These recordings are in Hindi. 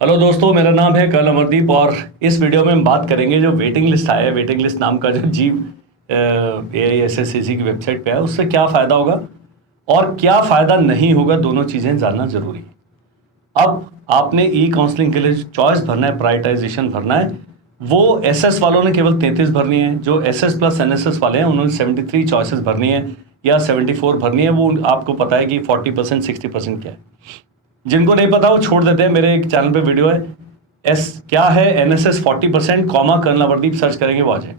हेलो दोस्तों, मेरा नाम है कर्नल अमरदीप और इस वीडियो में हम बात करेंगे जो वेटिंग लिस्ट आया है, वेटिंग लिस्ट नाम का जो AISSCC की वेबसाइट पे है, उससे क्या फ़ायदा होगा और क्या फ़ायदा नहीं होगा, दोनों चीज़ें जानना ज़रूरी है। अब आपने ई काउंसलिंग के लिए चॉइस भरना है, प्रायोरिटाइजेशन भरना है, वो एसएस वालों ने केवल 33 भरनी है। जो एसएस प्लस एनएसएस वाले हैं उन्होंने 73 चॉइसेस भरनी है या 74 भरनी है। वो आपको पता है कि 40% 60% क्या है। जिनको नहीं पता वो छोड़ देते हैं, मेरे एक चैनल पे वीडियो है, क्या है NSS 40%, comma colonel Amardeep search करेंगे वो आ जाएगा।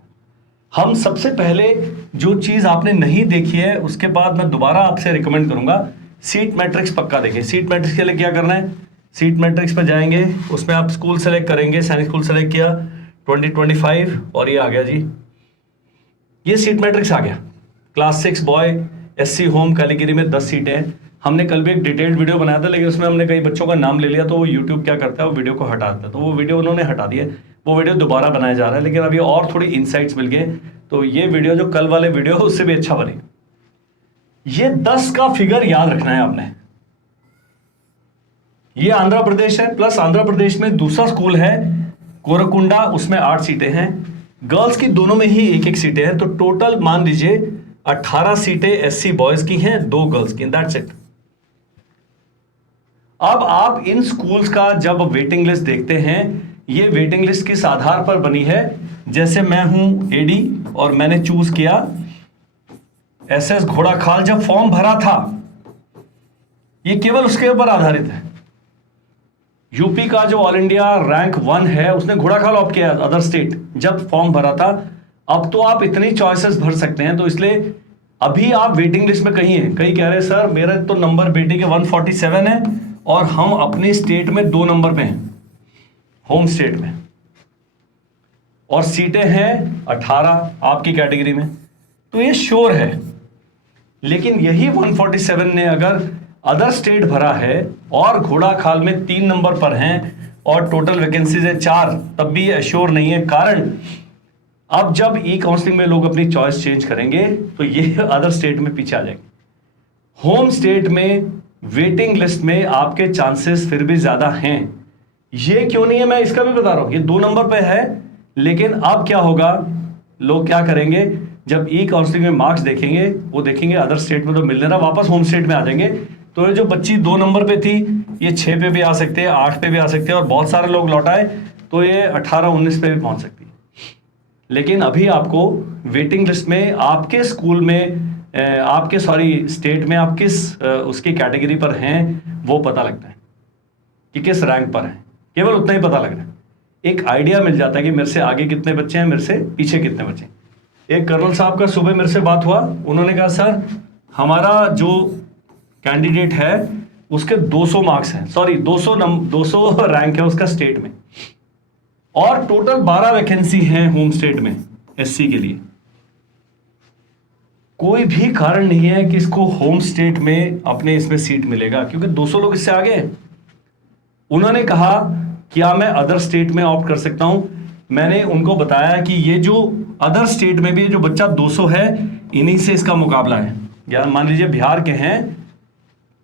हम सबसे पहले जो चीज़ आपने नहीं देखी है उसके बाद मैं दोबारा आपसे रिकमेंड करूंगा, सीट मैट्रिक्स पक्का देखें। सीट मैट्रिक्स के लिए क्या करना है, सीट मैट्रिक्स पर जाएंगे, उसमें आप स्कूल सेलेक्ट करेंगे, सैनिक स्कूल सेलेक्ट किया 2025 और ये आ गया जी, ये सीट मैट्रिक्स आ गया। Class 6 boy SC home category में 10 सीटें हैं। हमने कल भी एक डिटेल्ड वीडियो बनाया था, लेकिन उसमें हमने कई बच्चों का नाम ले लिया तो वो यूट्यूब क्या करता है, वो वीडियो को हटा देता है, तो वो वीडियो उन्होंने हटा दिया। वो वीडियो दोबारा बनाया जा रहा है, लेकिन अभी और थोड़ी इंसाइट्स मिल गए तो ये वीडियो जो कल वाले वीडियो है उससे भी अच्छा बनेगा। ये 10 का फिगर याद रखना है आपने। ये आंध्र प्रदेश है, प्लस आंध्र प्रदेश में दूसरा स्कूल है कोरकुंडा, उसमें 8 सीटें हैं। गर्ल्स की दोनों में ही एक एक सीटें हैं, तो टोटल मान लीजिए 18 सीटें SC बॉयज की हैं, 2 गर्ल्स की, दैट्स इट। अब आप इन स्कूल्स का जब वेटिंग लिस्ट देखते हैं, ये वेटिंग लिस्ट किस आधार पर बनी है। जैसे मैं हूं AD और मैंने चूज किया SS घोड़ाखाल, जब फॉर्म भरा था, ये केवल उसके ऊपर आधारित है। यूपी का जो ऑल इंडिया रैंक 1 है उसने घोड़ाखाल ऑप्ट किया, अदर स्टेट जब फॉर्म भरा था। अब तो आप इतनी चॉइसेस भर सकते हैं, तो इसलिए अभी आप वेटिंग लिस्ट में कहीं हैं। कई कह रहे हैं सर मेरा तो नंबर बेटे के 147 है और हम अपने स्टेट में 2 नंबर पे हैं, होम स्टेट में, और सीटें हैं 18 आपकी कैटेगरी में, तो ये श्योर है। लेकिन यही 147 ने अगर अदर स्टेट भरा है और घोड़ाखाल में 3 नंबर पर हैं और टोटल वैकेंसीज है 4, तब भी ये एश्योर नहीं है। कारण अब जब ई काउंसलिंग में लोग अपनी चॉइस चेंज करेंगे तो ये अदर स्टेट में पीछे आ जाएंगे। होम स्टेट में वेटिंग लिस्ट में आपके चांसेस फिर भी ज्यादा हैं। ये क्यों नहीं है मैं इसका भी बता रहा हूं, ये 2 नंबर पे है। लेकिन अब क्या होगा, लोग क्या करेंगे, जब ई काउंसलिंग में मार्क्स देखेंगे, वो देखेंगे अदर स्टेट में तो मिल नहीं रहा, वापस होम स्टेट में आ जाएंगे। तो ये जो बच्ची 2 नंबर पे थी, ये 6 पे भी आ सकते हैं, 8 पे भी आ सकते हैं, और बहुत सारे लोग लौटाए तो ये 18-19 पे भी पहुंच सकती है। लेकिन अभी आपको वेटिंग लिस्ट में आपके स्कूल में आपके स्टेट में आप किस उसकी कैटेगरी पर हैं वो पता लगता है कि किस रैंक पर हैं, केवल उतना ही पता लग रहा है। एक आइडिया मिल जाता है कि मेरे से आगे कितने बच्चे हैं, मेरे से पीछे कितने बच्चे हैं। एक कर्नल साहब का सुबह मेरे से बात हुआ, उन्होंने कहा सर हमारा जो कैंडिडेट है उसके 200 मार्क्स हैं, सॉरी 200 रैंक है उसका स्टेट में, और टोटल 12 वैकेंसी हैं होम स्टेट में SC के लिए। कोई भी कारण नहीं है कि इसको होम स्टेट में अपने इसमें सीट मिलेगा, क्योंकि 200 लोग इससे आगे हैं। उन्होंने कहा क्या मैं अदर स्टेट में ऑप्ट कर सकता हूं। मैंने उनको बताया कि ये जो अदर स्टेट में भी जो बच्चा 200 है, इन्हीं से इसका मुकाबला है। या मान लीजिए बिहार के हैं,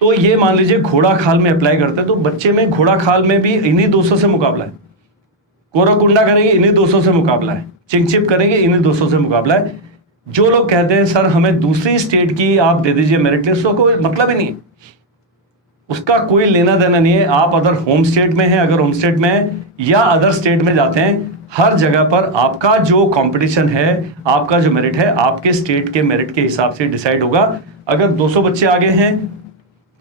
तो ये मान लीजिए घोड़ाखाल में अप्लाई करते हैं, तो बच्चे में घोड़ाखाल में भी इन्हीं 200 से मुकाबला है। कोरकुंडा करेंगे इन्हीं 200 से मुकाबला है, चिंगचिप करेंगे इन्हीं 200 से मुकाबला है। जो लोग कहते हैं सर हमें दूसरी स्टेट की आप दे दीजिए मेरिट लिस्ट, उसका कोई मतलब ही नहीं है, उसका कोई लेना देना नहीं है। आप अगर होम स्टेट में हैं, अगर होम स्टेट में है या अदर स्टेट में जाते हैं, हर जगह पर आपका जो कंपटीशन है, आपका जो मेरिट है, आपके स्टेट के मेरिट के हिसाब से डिसाइड होगा। अगर 200 बच्चे आगे हैं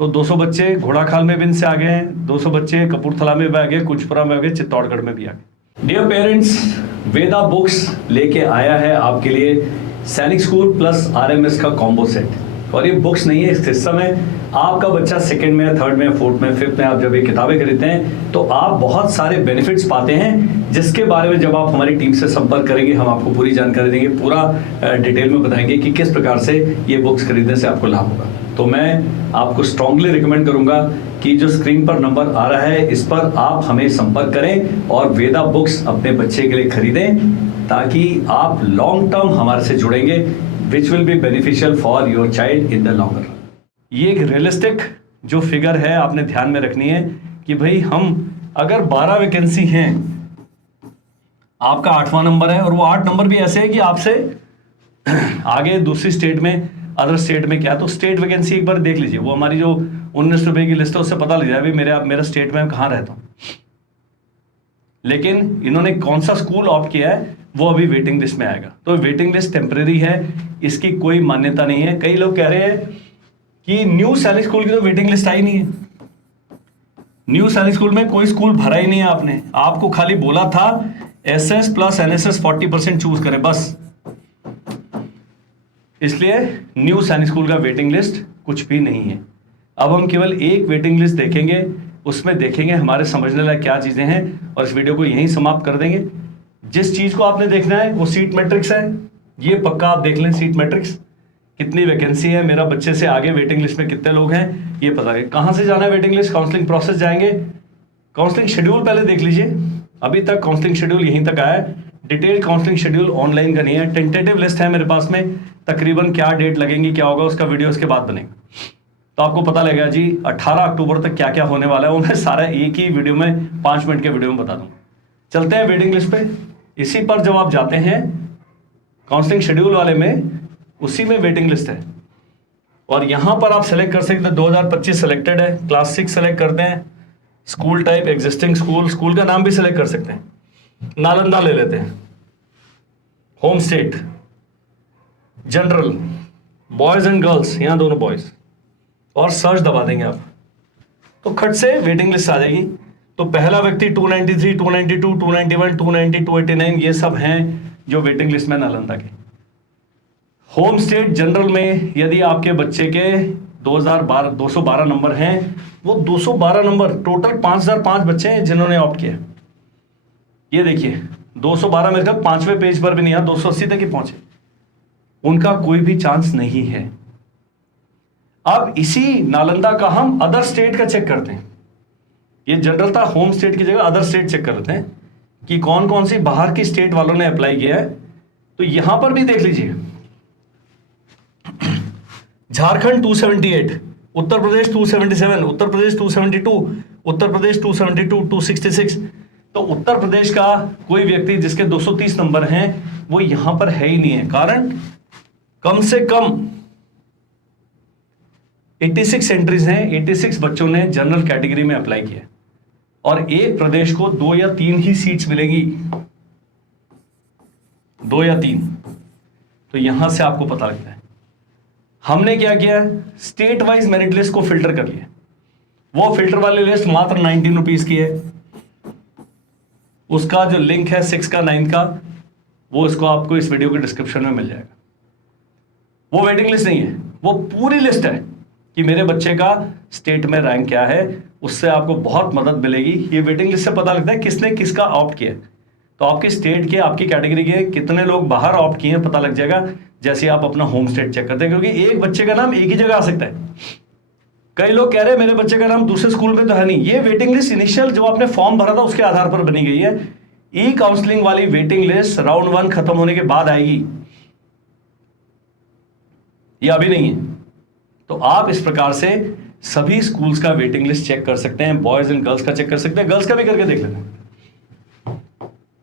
तो 200 बच्चे घोड़ाखाल में भी इनसे आगे हैं, 200 बच्चे कपूरथला में भी आगे, कुचपुरा में आगे, चित्तौड़गढ़ में भी आगे। डियर पेरेंट्स, वेदा बुक्स लेके आया है आपके लिए सैनिक स्कूल प्लस RMS का कॉम्बो सेट। और ये बुक्स नहीं है, इस सिस्टम में आपका बच्चा 2nd में, 3rd में, 4th में, 5th में आप जब ये किताबें खरीदते हैं तो आप बहुत सारे बेनिफिट्स पाते हैं, जिसके बारे में जब आप हमारी टीम से संपर्क करेंगे हम आपको पूरी जानकारी देंगे, पूरा डिटेल में बताएंगे कि किस प्रकार से ये बुक्स खरीदने से आपको लाभ होगा। तो मैं आपको स्ट्रांगली रिकमेंड करूंगा कि जो स्क्रीन पर नंबर आ रहा है इस पर आप हमें संपर्क करें और वेदा बुक्स अपने बच्चे के लिए खरीदें, ताकि आप लॉन्ग टर्म हमारे से जुड़ेंगे, which will be beneficial for your child in the longer run. ये एक रियलिस्टिक जो फिगर है आपने ध्यान में रखनी है कि भाई हम अगर 12 वैकेंसी हैं, आपका 8वां नंबर है, और वो 8 नंबर भी ऐसे है कि आपसे आगे दूसरी स्टेट में, अदर स्टेट में क्या, तो स्टेट वैकेंसी एक बार देख लीजिए। वो हमारी जो 19 रुपए की लिस्ट है उससे पता लग जाए मेरा स्टेट में कहाँ रहता हूँ। लेकिन इन्होंने कौन सा स्कूल ऑप्ट किया है वो अभी वेटिंग लिस्ट में आएगा। तो वेटिंग लिस्ट टेम्परेरी है, इसकी कोई मान्यता नहीं है। कई लोग कह रहे हैं कि न्यू सैनिक स्कूल की तो वेटिंग लिस्ट आई नहीं है। न्यू सैनिक स्कूल में कोई स्कूल भरा ही नहीं है आपने, आपको खाली बोला था एसएस प्लस एनएसएस 40% चूज करें बस। इसलिए न्यू सैनिक स्कूल का वेटिंग लिस्ट कुछ भी नहीं है। अब हम केवल एक वेटिंग लिस्ट देखेंगे, उसमें देखेंगे हमारे समझने लायक क्या चीजें हैं, और इस वीडियो को यहीं समाप्त कर देंगे। जिस चीज को आपने देखना है वो सीट मैट्रिक्स है, ये पक्का आप देख लें। सीट मैट्रिक्स, कितनी वैकेंसी है, मेरा बच्चे से आगे वेटिंग लिस्ट में कितने लोग हैं, ये पता है। कहां से जाना है वेटिंग लिस्ट, काउंसलिंग प्रोसेस जाएंगे। काउंसलिंग शेड्यूल पहले देख लीजिए, अभी तक काउंसलिंग शेड्यूल यहीं तक आया है। डिटेल काउंसलिंग शेड्यूल ऑनलाइन का नहीं है, टेंटेटिव लिस्ट है मेरे पास में, तकरीबन क्या डेट लगेंगी, क्या होगा, उसका वीडियो इसके बाद बनेगा, तो आपको पता लगेगा जी 18 अक्टूबर तक क्या क्या होने वाला है। वो मैं सारा एक ही वीडियो में 5 मिनट के वीडियो में बता दूंगा। चलते हैं वेटिंग लिस्ट पे। इसी पर जब आप जाते हैं काउंसलिंग शेड्यूल वाले में, उसी में वेटिंग लिस्ट है, और यहां पर आप सेलेक्ट कर सकते हैं। 2025 सेलेक्टेड है, क्लास 6 सेलेक्ट करते हैं, school type existing school, school का नाम भी सेलेक्ट कर सकते हैं। नालंदा ले लेते हैं, home state, general, boys and girls, यहां दोनों बॉयज, और सर्च दबा देंगे आप, तो खट से वेटिंग लिस्ट आ जाएगी। तो पहला व्यक्ति 293, 292, 291, 290, 289, ये सब हैं जो वेटिंग लिस्ट में नालंदा के। होम स्टेट जनरल में यदि आपके बच्चे के 212 नंबर हैं, वो 212 नंबर, टोटल 5005 बच्चे हैं जिन्होंने ऑप्ट किया। ये देखिए 212 मेरे ख्याल 5वें पेज पर भी नहीं है, 280 तक ही पहुंचे, उनका कोई भी चांस नहीं है। अब इसी नालंदा का हम अदर स्टेट का चेक करते हैं। ये जनरल था, होम स्टेट की जगह अदर स्टेट चेक कर लेते हैं कि कौन कौन सी बाहर की स्टेट वालों ने अप्लाई किया है। तो यहां पर भी देख लीजिए, झारखंड 278, उत्तर प्रदेश 277, उत्तर प्रदेश 272, उत्तर प्रदेश 272, 266। तो उत्तर प्रदेश का कोई व्यक्ति जिसके 230 नंबर हैं वो यहां पर है ही नहीं है। कारण कम से कम 86 एंट्रीज हैं, 86 बच्चों ने जनरल कैटेगरी में अप्लाई किया, और एक प्रदेश को 2 या 3 ही सीट्स मिलेगी, 2 या 3। तो यहां से आपको पता लगता है हमने क्या किया, स्टेट वाइज मेरिट लिस्ट को फिल्टर कर लिया। वो फिल्टर वाली लिस्ट मात्र 19 रुपीज की है, उसका जो लिंक है 6 का 9 का, वो इसको आपको इस वीडियो के डिस्क्रिप्शन में मिल जाएगा। वो वेटिंग लिस्ट नहीं है, वो पूरी लिस्ट है कि मेरे बच्चे का स्टेट में रैंक क्या है, उससे आपको बहुत मदद मिलेगी। ये वेटिंग लिस्ट से पता लगता है किसने किसका ऑप्ट किया, तो आपकी स्टेट के, आपकी कैटेगरी के कितने लोग बाहर ऑप्ट किए हैं पता लग जाएगा, जैसे आप अपना होम स्टेट चेक करते हैं। क्योंकि एक बच्चे का नाम एक ही जगह आ सकता है। कई लोग कह रहे हैं मेरे बच्चे का नाम दूसरे स्कूल में तो है नहीं। ये वेटिंग लिस्ट इनिशियल जो आपने फॉर्म भरा था उसके आधार पर बनी गई है। ई काउंसलिंग वाली वेटिंग लिस्ट राउंड 1 खत्म होने के बाद आएगी, ये अभी नहीं है। तो आप इस प्रकार से सभी स्कूल्स का वेटिंग लिस्ट चेक कर सकते हैं, बॉयज एंड गर्ल्स का चेक कर सकते हैं, गर्ल्स का भी करके देख लेते हैं,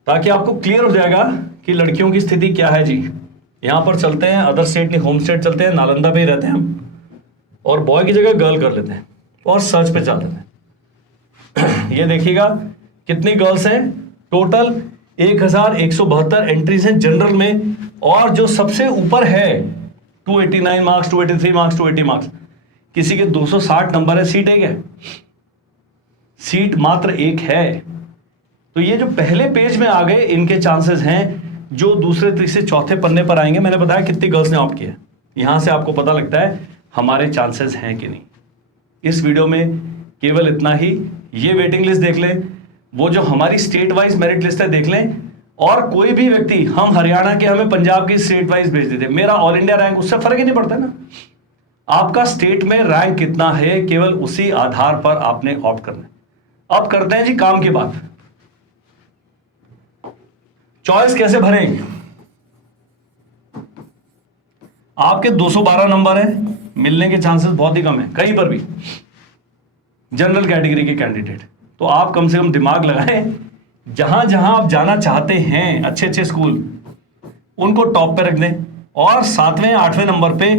ताकि आपको क्लियर हो जाएगा कि लड़कियों की स्थिति क्या है जी। यहां पर चलते हैं, अदर स्टेट नहीं होम स्टेट चलते हैं, नालंदा पे ही रहते हैं हम, और बॉय की जगह गर्ल कर लेते हैं और सर्च पे चल देते हैं। ये देखिएगा कितनी गर्ल्स हैं, टोटल 1172 एंट्रीज हैं जनरल में, और जो सबसे ऊपर है 289 मार्क्स, 283 मार्क्स, 280 मार्क्स, किसी के 260 नंबर है, सीट एक है, सीट मात्र एक है। तो ये जो पहले पेज में आ गए इनके चांसेस हैं, जो दूसरे तीसरे चौथे पन्ने पर आएंगे। मैंने बताया कितनी गर्ल्स ने ऑप्ट किया, यहां से आपको पता लगता है हमारे चांसेस हैं कि नहीं। इस वीडियो में केवल इतना ही। ये वेटिंग लिस्ट देख लें, वो जो हमारी स्टेट वाइज मेरिट लिस्ट है देख लें, और कोई भी व्यक्ति, हम हरियाणा के, हमें पंजाब की स्टेट वाइज भेज देते, मेरा ऑल इंडिया रैंक, उससे फर्क ही नहीं पड़ता ना। आपका स्टेट में रैंक कितना है, केवल उसी आधार पर आपने ऑप्ट करना है। अब करते हैं जी काम की बात। चॉइस कैसे भरें? आपके 212 नंबर है, मिलने के चांसेस बहुत ही कम है कहीं पर भी, जनरल कैटेगरी के कैंडिडेट। तो आप कम से कम दिमाग लगाएं, जहां जहां आप जाना चाहते हैं अच्छे अच्छे स्कूल, उनको टॉप पे रख दें और 7वें 8वें नंबर पे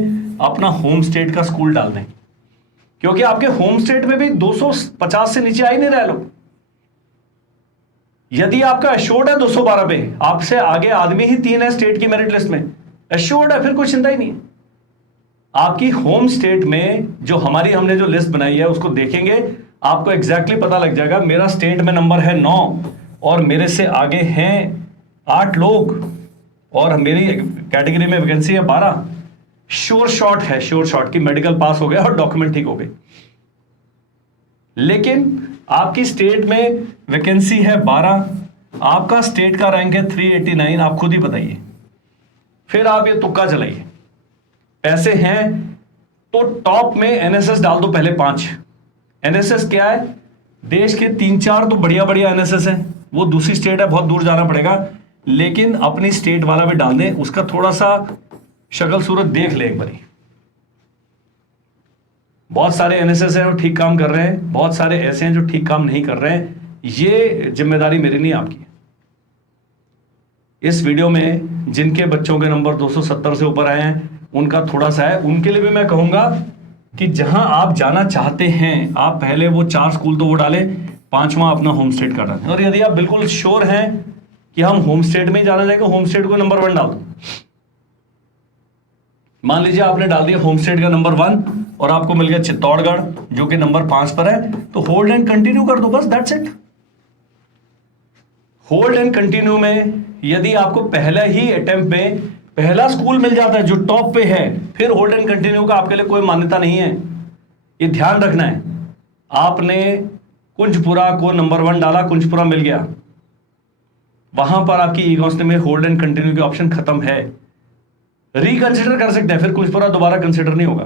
अपना होम स्टेट का स्कूल डाल दें, क्योंकि आपके होम स्टेट में भी 250 से नीचे आ ही नहीं रहे लोग। यदि आपका एश्योर्ड है 212 पे, आपसे आगे आदमी ही 3 है स्टेट की मेरिट लिस्ट में, एश्योर्ड है, फिर कोई चिंता ही नहीं है। आपकी होम स्टेट में जो हमने जो लिस्ट बनाई है उसको देखेंगे, आपको एग्जैक्टली पता लग जाएगा मेरा स्टेट में नंबर है 9 और मेरे से आगे हैं 8 लोग और मेरी कैटेगरी में वैकेंसी है 12। श्योर शॉट है, श्योर शॉट की मेडिकल पास हो गया और डॉक्यूमेंट ठीक हो गए। लेकिन आपकी स्टेट में वैकेंसी है 12, आपका स्टेट का रैंक है 389, आप खुद ही बताइए। फिर आप ये तुक्का चलाइए, पैसे हैं तो टॉप में एनएसएस डाल दो, पहले 5। एनएसएस क्या है? देश के 3-4 तो बढ़िया बढ़िया एनएसएस है, वो दूसरी स्टेट है, बहुत दूर जाना पड़ेगा, लेकिन अपनी स्टेट वाला भी डाल दें, उसका थोड़ा सा शक्ल सूरत देख ले एक बारी। बहुत सारे एनएसएस हैं जो ठीक काम कर रहे हैं, बहुत सारे ऐसे हैं जो ठीक काम नहीं कर रहे हैं। ये जिम्मेदारी मेरी नहीं, आपकी। इस वीडियो में जिनके बच्चों के नंबर 270 से ऊपर आए हैं उनका थोड़ा सा है, उनके लिए भी मैं कहूंगा कि जहां आप जाना चाहते हैं आप पहले वो 4 स्कूल तो वो डालें, 5वां अपना होम स्टेट का डालें। और यदि आप बिल्कुल श्योर हैं कि हम होम स्टेट में ही जाना चाहेंगे, होम स्टेट को नंबर 1 डाल दो। मान लीजिए आपने डाल दिया होम स्टेट का नंबर 1 और आपको मिल गया चित्तौड़गढ़ जो कि नंबर 5 पर है, तो होल्ड एंड कंटिन्यू कर दो, बस that's it. Hold and continue में यदि आपको पहला ही अटेम्प्ट में पहला स्कूल मिल जाता है जो टॉप पे है, फिर होल्ड एंड कंटिन्यू का आपके लिए कोई मान्यता नहीं है। ये ध्यान रखना है। आपने कुंजपुरा को नंबर 1 डाला, कुंजपुरा मिल गया, वहां पर आपकी ई काउंसलिंग में होल्ड एंड कंटिन्यू के ऑप्शन खत्म है। रिकंसिडर कर सकते हैं, फिर कुंजपुरा दोबारा कंसिडर नहीं होगा।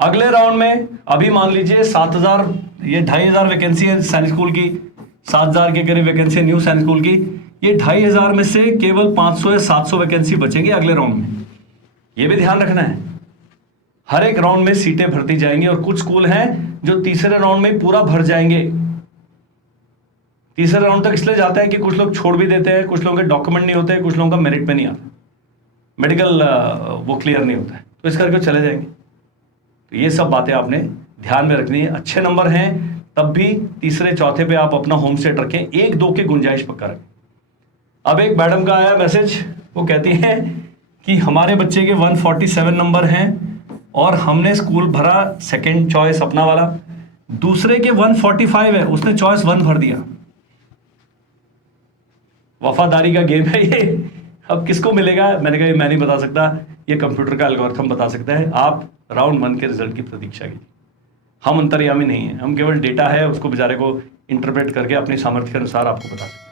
अगले राउंड में अभी मान लीजिए 7000, ये 2500 वैकेंसी है सैनिक स्कूल की, 7000 के करीब वैकेंसी है न्यू सैनिक स्कूल की। ये 2500 में से केवल 500 या 700 वैकेंसी बचेंगी अगले राउंड में। ये भी ध्यान रखना है। हर एक राउंड में सीटें भरती जाएंगी और कुछ स्कूल हैं जो तीसरे राउंड में पूरा भर जाएंगे। तीसरे राउंड तक इसलिए जाता है कि कुछ लोग छोड़ भी देते हैं, कुछ लोगों के डॉक्यूमेंट नहीं होते, कुछ लोगों का मेरिट पे नहीं आता, मेडिकल वो क्लियर नहीं होता है, तो इस करके चले जाएंगे। तो ये सब बातें आपने ध्यान में रखनी है। अच्छे नंबर हैं तब भी तीसरे चौथे पे आप अपना होम स्टेट रखें, 1-2 की गुंजाइश पक्का रखें। अब एक मैडम का आया मैसेज, वो कहती है कि हमारे बच्चे के 147 नंबर हैं और हमने स्कूल भरा सेकंड चॉइस अपना वाला, दूसरे के 145 है, उसने चॉइस 1 भर दिया। वफादारी का गेम है ये। अब किसको मिलेगा? मैंने कहा मैं नहीं बता सकता, ये कंप्यूटर का एल्गोरिथम बता सकता है। आप राउंड 1 के रिजल्ट की प्रतीक्षा कीजिए। हम अंतर्यामी नहीं है, हम केवल डेटा है उसको बेचारे को इंटरप्रेट करके अपनी सामर्थ्य के अनुसार आपको बता सकते हैं।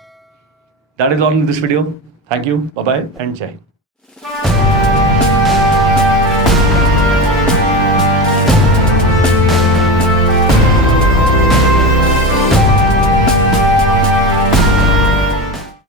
That is all in this video. Thank you, bye bye and जय हिंद।